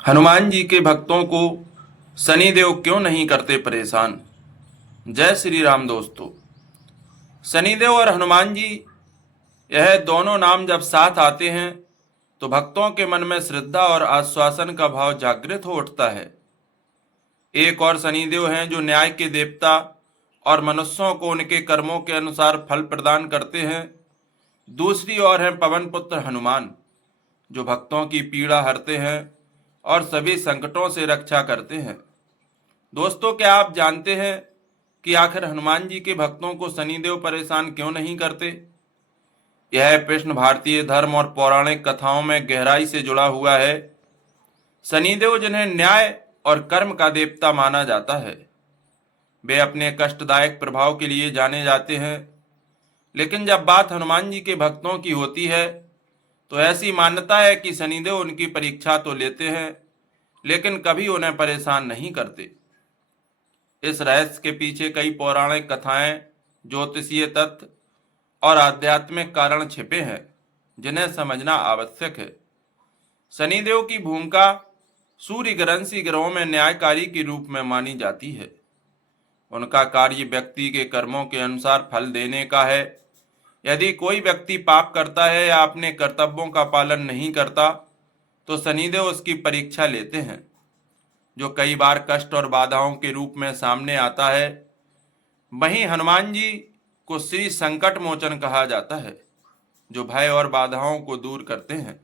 हनुमान जी के भक्तों को शनिदेव क्यों नहीं करते परेशान। जय श्री राम दोस्तों। शनिदेव और हनुमान जी, यह दोनों नाम जब साथ आते हैं तो भक्तों के मन में श्रद्धा और आश्वासन का भाव जागृत हो उठता है। एक और शनिदेव हैं जो न्याय के देवता और मनुष्यों को उनके कर्मों के अनुसार फल प्रदान करते हैं। दूसरी ओर है पवन पुत्र हनुमान, जो भक्तों की पीड़ा हरते हैं और सभी संकटों से रक्षा करते हैं। दोस्तों, क्या आप जानते हैं कि आखिर हनुमान जी के भक्तों को शनिदेव परेशान क्यों नहीं करते? यह प्रश्न भारतीय धर्म और पौराणिक कथाओं में गहराई से जुड़ा हुआ है। शनिदेव, जिन्हें न्याय और कर्म का देवता माना जाता है, वे अपने कष्टदायक प्रभाव के लिए जाने जाते हैं। लेकिन जब बात हनुमान जी के भक्तों की होती है तो ऐसी मान्यता है कि शनिदेव उनकी परीक्षा तो लेते हैं, लेकिन कभी उन्हें परेशान नहीं करते। इस रहस्य के पीछे कई पौराणिक कथाएं, ज्योतिषीय तथ्य और आध्यात्मिक कारण छिपे हैं, जिन्हें समझना आवश्यक है। शनिदेव की भूमिका सूर्य ग्रंथी ग्रहों में न्यायकारी के रूप में मानी जाती है। उनका कार्य व्यक्ति के कर्मों के अनुसार फल देने का है। यदि कोई व्यक्ति पाप करता है या अपने कर्तव्यों का पालन नहीं करता तो शनिदेव उसकी परीक्षा लेते हैं, जो कई बार कष्ट और बाधाओं के रूप में सामने आता है। वहीं हनुमान जी को श्री संकट मोचन कहा जाता है, जो भय और बाधाओं को दूर करते हैं।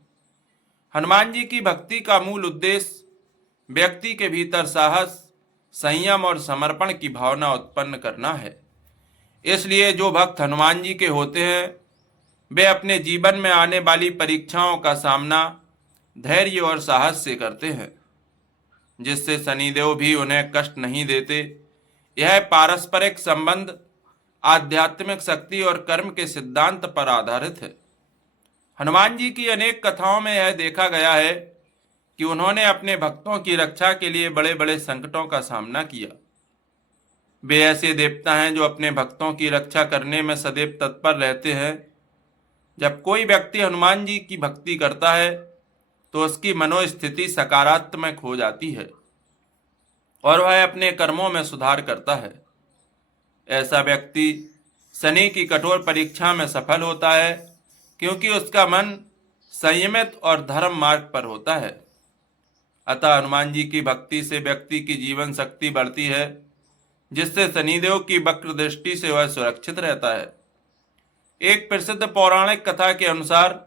हनुमान जी की भक्ति का मूल उद्देश्य व्यक्ति के भीतर साहस, संयम और समर्पण की भावना उत्पन्न करना है। इसलिए जो भक्त हनुमान जी के होते हैं, वे अपने जीवन में आने वाली परीक्षाओं का सामना धैर्य और साहस से करते हैं, जिससे शनिदेव भी उन्हें कष्ट नहीं देते। यह पारस्परिक संबंध आध्यात्मिक शक्ति और कर्म के सिद्धांत पर आधारित है। हनुमान जी की अनेक कथाओं में यह देखा गया है कि उन्होंने अपने भक्तों की रक्षा के लिए बड़े बड़े संकटों का सामना किया। वे ऐसे देवता हैं जो अपने भक्तों की रक्षा करने में सदैव तत्पर रहते हैं। जब कोई व्यक्ति हनुमान जी की भक्ति करता है तो उसकी मनोस्थिति सकारात्मक हो जाती है और वह अपने कर्मों में सुधार करता है। ऐसा व्यक्ति शनि की कठोर परीक्षा में सफल होता है, क्योंकि उसका मन संयमित और धर्म मार्ग पर होता है। अतः हनुमान जी की भक्ति से व्यक्ति की जीवन शक्ति बढ़ती है, जिससे शनिदेव की वक्र दृष्टि से वह सुरक्षित रहता है। एक प्रसिद्ध पौराणिक कथा के अनुसार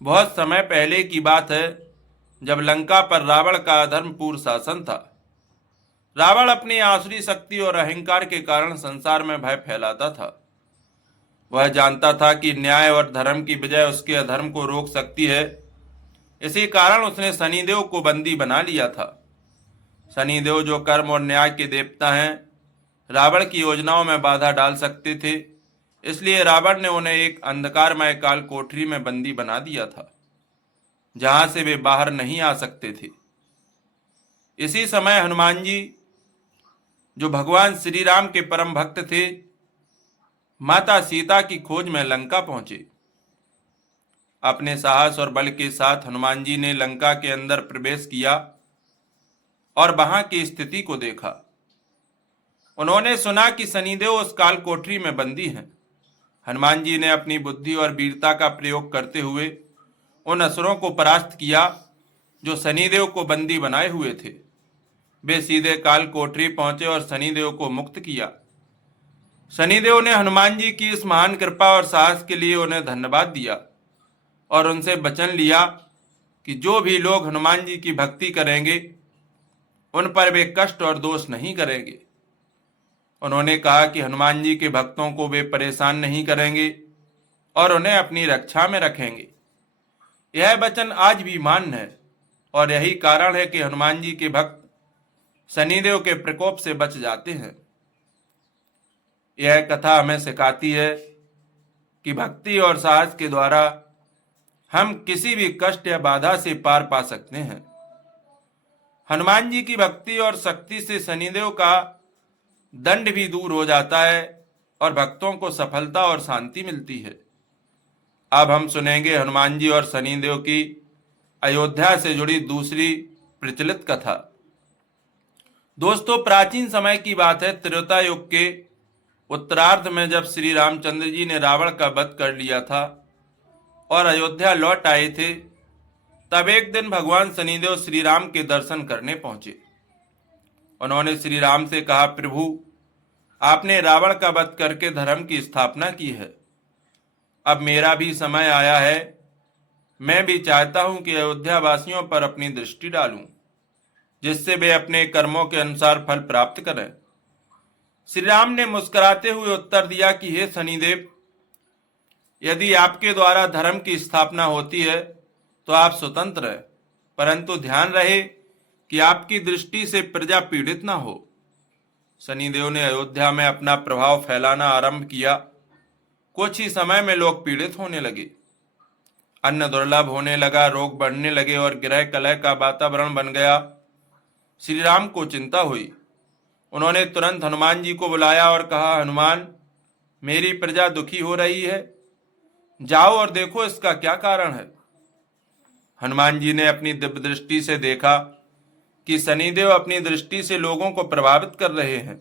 बहुत समय पहले की बात है, जब लंका पर रावण का अधर्मपूर्ण शासन था। रावण अपनी आसुरी शक्ति और अहंकार के कारण संसार में भय फैलाता था। वह जानता था कि न्याय और धर्म की विजय उसके अधर्म को रोक सकती है। इसी कारण उसने शनिदेव को बंदी बना लिया था। शनिदेव, जो कर्म और न्याय के देवता हैं, रावण की योजनाओं में बाधा डाल सकते थे। इसलिए रावण ने उन्हें एक अंधकारमय काल कोठरी में बंदी बना दिया था, जहां से वे बाहर नहीं आ सकते थे। इसी समय हनुमान जी, जो भगवान श्री राम के परम भक्त थे, माता सीता की खोज में लंका पहुंचे। अपने साहस और बल के साथ हनुमान जी ने लंका के अंदर प्रवेश किया और वहां की स्थिति को देखा। उन्होंने सुना कि शनिदेव उस काल कोठरी में बंदी हैं। हनुमान जी ने अपनी बुद्धि और वीरता का प्रयोग करते हुए उन असुरों को परास्त किया जो शनिदेव को बंदी बनाए हुए थे। वे सीधे काल कोठरी पहुंचे और शनिदेव को मुक्त किया। शनिदेव ने हनुमान जी की इस महान कृपा और साहस के लिए उन्हें धन्यवाद दिया और उनसे वचन लिया कि जो भी लोग हनुमान जी की भक्ति करेंगे, उन पर वे कष्ट और दोष नहीं करेंगे। उन्होंने कहा कि हनुमान जी के भक्तों को वे परेशान नहीं करेंगे और उन्हें अपनी रक्षा में रखेंगे। यह वचन आज भी मान्य है और यही कारण है कि हनुमान जी के भक्त शनिदेव के प्रकोप से बच जाते हैं। यह कथा हमें सिखाती है कि भक्ति और साहस के द्वारा हम किसी भी कष्ट या बाधा से पार पा सकते हैं। हनुमान जी की भक्ति और शक्ति से शनिदेव का दंड भी दूर हो जाता है और भक्तों को सफलता और शांति मिलती है। अब हम सुनेंगे हनुमान जी और शनिदेव की अयोध्या से जुड़ी दूसरी प्रचलित कथा। दोस्तों, प्राचीन समय की बात है। त्रेता युग के उत्तरार्ध में जब श्री रामचंद्र जी ने रावण का वध कर लिया था और अयोध्या लौट आए थे, तब एक दिन भगवान शनिदेव श्री राम के दर्शन करने पहुंचे। उन्होंने श्री राम से कहा, प्रभु, आपने रावण का वध करके धर्म की स्थापना की है। अब मेरा भी समय आया है। मैं भी चाहता हूं कि अयोध्या वासियों पर अपनी दृष्टि डालूं, जिससे वे अपने कर्मों के अनुसार फल प्राप्त करें। श्री राम ने मुस्कुराते हुए उत्तर दिया कि हे शनिदेव, यदि आपके द्वारा धर्म की स्थापना होती है तो आप स्वतंत्र हैं, परंतु ध्यान रहे कि आपकी दृष्टि से प्रजा पीड़ित ना हो। शनिदेव ने अयोध्या में अपना प्रभाव फैलाना आरंभ किया। कुछ ही समय में लोग पीड़ित होने लगे, अन्न दुर्लभ होने लगा, रोग बढ़ने लगे और गृह कलह का वातावरण बन गया। श्री राम को चिंता हुई। उन्होंने तुरंत हनुमान जी को बुलाया और कहा, हनुमान, मेरी प्रजा दुखी हो रही है, जाओ और देखो इसका क्या कारण है। हनुमान जी ने अपनी दिव्य दृष्टि से देखा कि शनिदेव अपनी दृष्टि से लोगों को प्रभावित कर रहे हैं।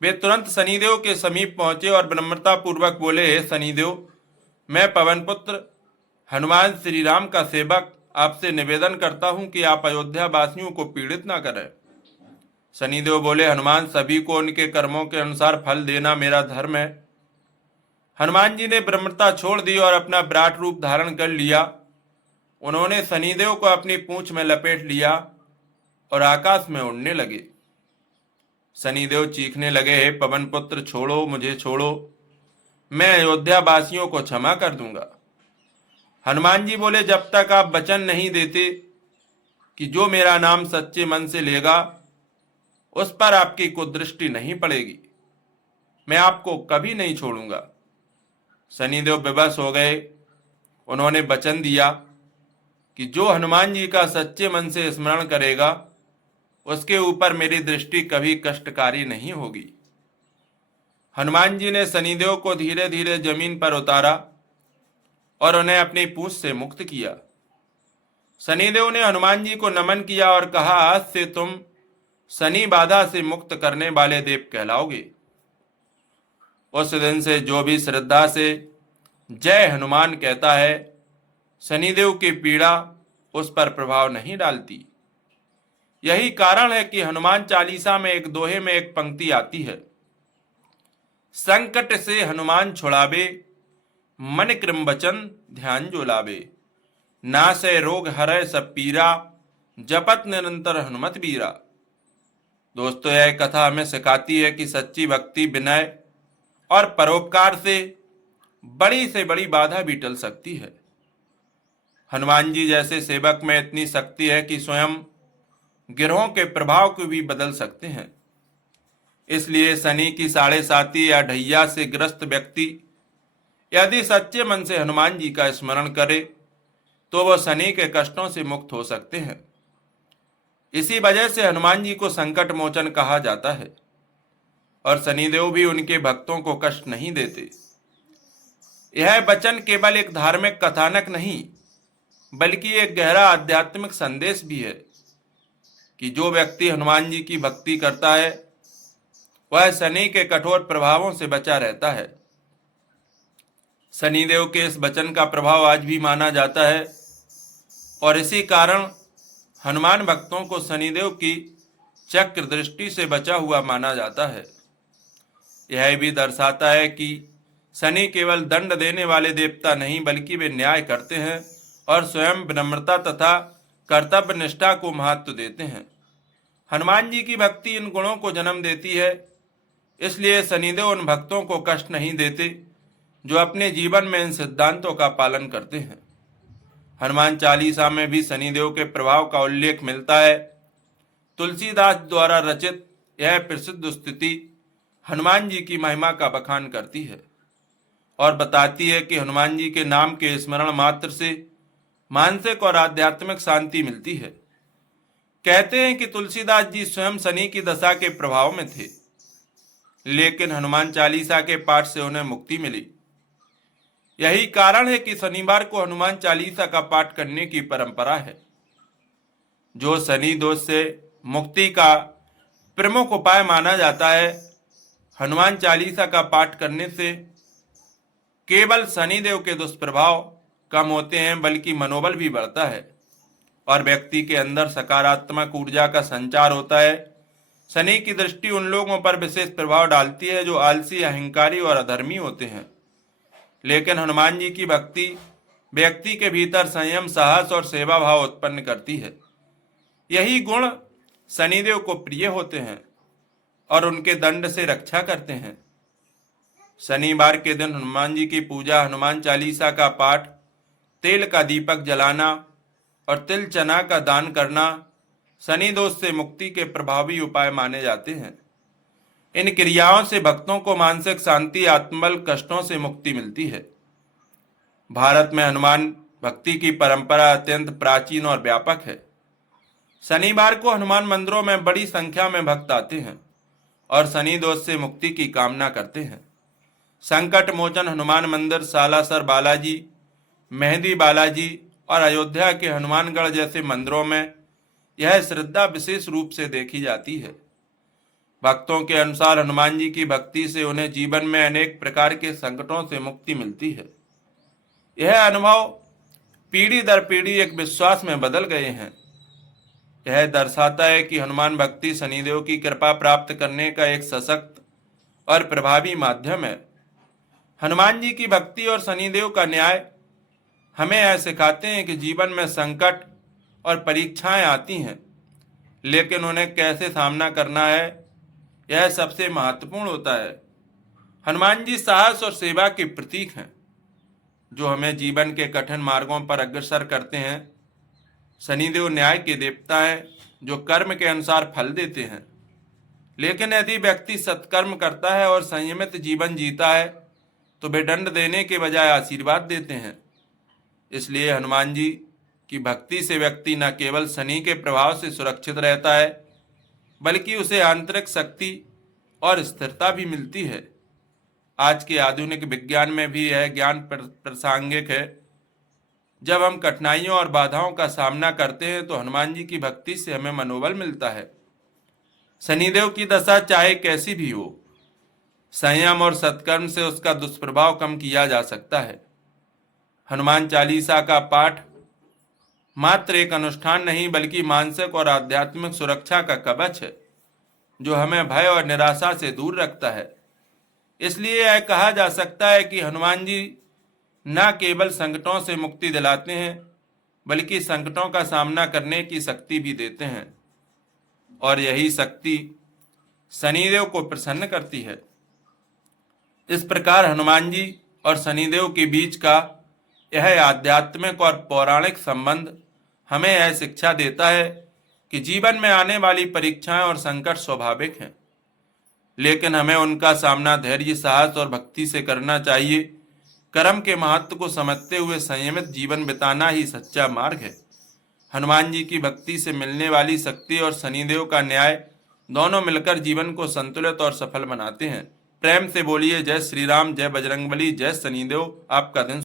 वे तुरंत शनिदेव के समीप पहुंचे और विनम्रता पूर्वक बोले, हे शनिदेव, मैं पवन पुत्र हनुमान श्री राम का सेवक आपसे निवेदन करता हूं कि आप अयोध्या वासियों को पीड़ित ना करें। शनिदेव बोले, हनुमान, सभी को उनके कर्मों के अनुसार फल देना मेरा धर्म है। हनुमान जी ने विनम्रता छोड़ दी और अपना विराट रूप धारण कर लिया। उन्होंने शनिदेव को अपनी पूंछ में लपेट लिया और आकाश में उड़ने लगे। शनिदेव चीखने लगे, हे पवन पुत्र, छोड़ो, मुझे छोड़ो, मैं अयोध्या वासियों को क्षमा कर दूंगा। हनुमान जी बोले, जब तक आप वचन नहीं देते कि जो मेरा नाम सच्चे मन से लेगा उस पर आपकी कुदृष्टि नहीं पड़ेगी, मैं आपको कभी नहीं छोड़ूंगा। शनिदेव विवश हो गए। उन्होंने वचन दिया कि जो हनुमान जी का सच्चे मन से स्मरण करेगा उसके ऊपर मेरी दृष्टि कभी कष्टकारी नहीं होगी। हनुमान जी ने शनिदेव को धीरे धीरे जमीन पर उतारा और उन्हें अपनी पूंछ से मुक्त किया। शनिदेव ने हनुमान जी को नमन किया और कहा, आज से तुम शनि बाधा से मुक्त करने वाले देव कहलाओगे। उस दिन से जो भी श्रद्धा से जय हनुमान कहता है, शनिदेव की पीड़ा उस पर प्रभाव नहीं डालती। यही कारण है कि हनुमान चालीसा में एक दोहे में एक पंक्ति आती है, संकट से हनुमान छुड़ावे, मन क्रम वचन ध्यान जो लावे, नासै रोग हरै सब पीरा, जपत निरंतर हनुमत बीरा। दोस्तों, यह कथा हमें सिखाती है कि सच्ची भक्ति, विनय और परोपकार से बड़ी बाधा भी टल सकती है। हनुमान जी जैसे सेवक में इतनी शक्ति है कि स्वयं गिरोहों के प्रभाव को भी बदल सकते हैं। इसलिए शनि की साढ़े साती या ढैया से ग्रस्त व्यक्ति यदि सच्चे मन से हनुमान जी का स्मरण करे तो वह शनि के कष्टों से मुक्त हो सकते हैं। इसी वजह से हनुमान जी को संकट मोचन कहा जाता है और शनिदेव भी उनके भक्तों को कष्ट नहीं देते। यह वचन केवल एक धार्मिक कथानक नहीं बल्कि एक गहरा आध्यात्मिक संदेश भी है कि जो व्यक्ति हनुमान जी की भक्ति करता है वह शनि के कठोर प्रभावों से बचा रहता है। शनिदेव के इस वचन का प्रभाव आज भी माना जाता है और इसी कारण हनुमान भक्तों को शनिदेव की चक्र दृष्टि से बचा हुआ माना जाता है। यह भी दर्शाता है कि शनि केवल दंड देने वाले देवता नहीं बल्कि वे न्याय करते हैं और स्वयं विनम्रता तथा कर्तव्य निष्ठा को महत्व देते हैं। हनुमान जी की भक्ति इन गुणों को जन्म देती है, इसलिए शनिदेव उन भक्तों को कष्ट नहीं देते जो अपने जीवन में इन सिद्धांतों का पालन करते हैं। हनुमान चालीसा में भी शनिदेव के प्रभाव का उल्लेख मिलता है। तुलसीदास द्वारा रचित यह प्रसिद्ध स्तुति हनुमान जी की महिमा का बखान करती है और बताती है कि हनुमान जी के नाम के स्मरण मात्र से मानसिक और आध्यात्मिक शांति मिलती है। कहते हैं कि तुलसीदास जी स्वयं शनि की दशा के प्रभाव में थे, लेकिन हनुमान चालीसा के पाठ से उन्हें मुक्ति मिली। यही कारण है कि शनिवार को हनुमान चालीसा का पाठ करने की परंपरा है। जो शनि दोष से मुक्ति का प्रमुख उपाय माना जाता है। हनुमान चालीसा का पाठ करने से केवल शनिदेव के दुष्प्रभाव कम होते हैं, बल्कि मनोबल भी बढ़ता है और व्यक्ति के अंदर सकारात्मक ऊर्जा का संचार होता है। शनि की दृष्टि उन लोगों पर विशेष प्रभाव डालती है जो आलसी, अहंकारी और अधर्मी होते हैं, लेकिन हनुमान जी की भक्ति व्यक्ति के भीतर संयम, साहस और सेवा भाव उत्पन्न करती है। यही गुण शनिदेव को प्रिय होते हैं और उनके दंड से रक्षा करते हैं। शनिवार के दिन हनुमान जी की पूजा, हनुमान चालीसा का पाठ, तेल का दीपक जलाना और तिल चना का दान करना शनि दोष से मुक्ति के प्रभावी उपाय माने जाते हैं। इन क्रियाओं से भक्तों को मानसिक शांति, आत्मबल, कष्टों से मुक्ति मिलती है। भारत में हनुमान भक्ति की परंपरा अत्यंत प्राचीन और व्यापक है। शनिवार को हनुमान मंदिरों में बड़ी संख्या में भक्त आते हैं और शनि दोष से मुक्ति की कामना करते हैं। संकट मोचन हनुमान मंदिर, सालासर बालाजी, मेहंदी बालाजी और अयोध्या के हनुमानगढ़ जैसे मंदिरों में यह श्रद्धा विशेष रूप से देखी जाती है। भक्तों के अनुसार हनुमान जी की भक्ति से उन्हें जीवन में अनेक प्रकार के संकटों से मुक्ति मिलती है। यह अनुभव पीढ़ी दर पीढ़ी एक विश्वास में बदल गए हैं। यह दर्शाता है कि हनुमान भक्ति शनिदेव की कृपा प्राप्त करने का एक सशक्त और प्रभावी माध्यम है। हनुमान जी की भक्ति और शनिदेव का न्याय हमें यह सिखाते हैं कि जीवन में संकट और परीक्षाएं आती हैं, लेकिन उन्हें कैसे सामना करना है यह सबसे महत्वपूर्ण होता है। हनुमान जी साहस और सेवा के प्रतीक हैं, जो हमें जीवन के कठिन मार्गों पर अग्रसर करते हैं। शनिदेव न्याय के देवता हैं, जो कर्म के अनुसार फल देते हैं, लेकिन यदि व्यक्ति सत्कर्म करता है और संयमित जीवन जीता है तो वे दंड देने के बजाय आशीर्वाद देते हैं। इसलिए हनुमान जी की भक्ति से व्यक्ति न केवल शनि के प्रभाव से सुरक्षित रहता है, बल्कि उसे आंतरिक शक्ति और स्थिरता भी मिलती है। आज के आधुनिक विज्ञान में भी यह ज्ञान प्रासंगिक है। जब हम कठिनाइयों और बाधाओं का सामना करते हैं तो हनुमान जी की भक्ति से हमें मनोबल मिलता है। शनिदेव की दशा चाहे कैसी भी हो, संयम और सत्कर्म से उसका दुष्प्रभाव कम किया जा सकता है। हनुमान चालीसा का पाठ मात्र एक अनुष्ठान नहीं, बल्कि मानसिक और आध्यात्मिक सुरक्षा का कवच है, जो हमें भय और निराशा से दूर रखता है। इसलिए यह कहा जा सकता है कि हनुमान जी न केवल संकटों से मुक्ति दिलाते हैं, बल्कि संकटों का सामना करने की शक्ति भी देते हैं, और यही शक्ति शनिदेव को प्रसन्न करती है। इस प्रकार हनुमान जी और शनिदेव के बीच का यह आध्यात्मिक और पौराणिक संबंध हमें यह शिक्षा देता है कि जीवन में आने वाली परीक्षाएं और संकट स्वाभाविक हैं, लेकिन हमें उनका सामना धैर्य, साहस और भक्ति से करना चाहिए। कर्म के महत्व को समझते हुए संयमित जीवन बिताना ही सच्चा मार्ग है। हनुमान जी की भक्ति से मिलने वाली शक्ति और शनिदेव का न्याय दोनों मिलकर जीवन को संतुलित और सफल बनाते हैं। प्रेम से बोलिए जय श्री राम, जय बजरंगबली, जय शनिदेव। आपका दिन